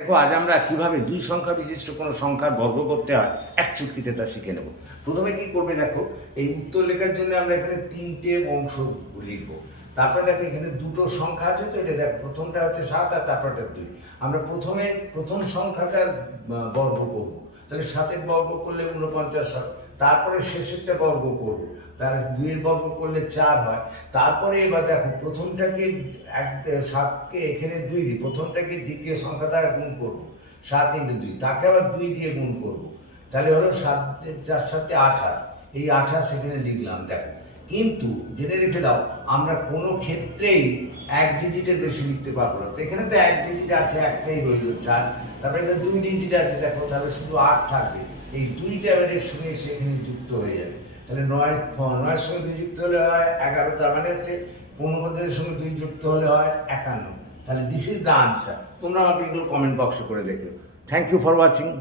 দেখো আজ আমরা কিভাবে দুই সংখ্যা বিশিষ্ট কোনো সংখ্যার বর্গ করতে হয় এক চুটকিতে তা শিখে নেব। প্রথমে কি করবে দেখো, এই উত্তর লেখার জন্য আমরা এখানে তিনটে অংশ লিখবো। তারপরে দেখো এখানে দুটো সংখ্যা আছে, তো এটা দেখো প্রথমটা হচ্ছে 7 আর তারপরটা 2। আমরা প্রথমে প্রথম সংখ্যাটার বর্গ করব, তাহলে 7-এর বর্গ করলে 49 হয়। তারপরে শেষেরটা বর্গ করব, তার 2-এর বর্গ করলে 4 হয়। তারপরে এবার দেখো প্রথমটাকে 7কে এখানে 2 দিই, প্রথমটাকে দ্বিতীয় সংখ্যা দ্বারা গুণ করবো, 7 × 2, তাকে আবার 2 দিয়ে গুণ করব, তাহলে হলো 7 4 7 28। এই 28 এখানে লিখলাম। দেখো কিন্তু জেনে রেখে দাও, আমরা কোনো ক্ষেত্রেই এক ডিজিটের বেশি লিখতে পারবো না। তো এখানে তো এক ডিজিট আছে, একটাই রইল 4। তারপরে এখানে 2 ডিজিট আছে, দেখো তাহলে শুধু 8 থাকবে। এই 2টা এবারের সঙ্গে সেখানে যুক্ত হয়ে যাবে, তাহলে 9-9-এর সঙ্গে 2 যুক্ত হলে হয় 11। তার মানে হচ্ছে 49-এর সঙ্গে 2 যুক্ত হলে হয় 51। তাহলে দিস ইজ দ্য আনসার। তোমরা আমাকে এগুলো কমেন্ট বক্সে করে দেখো। Thank you for watching.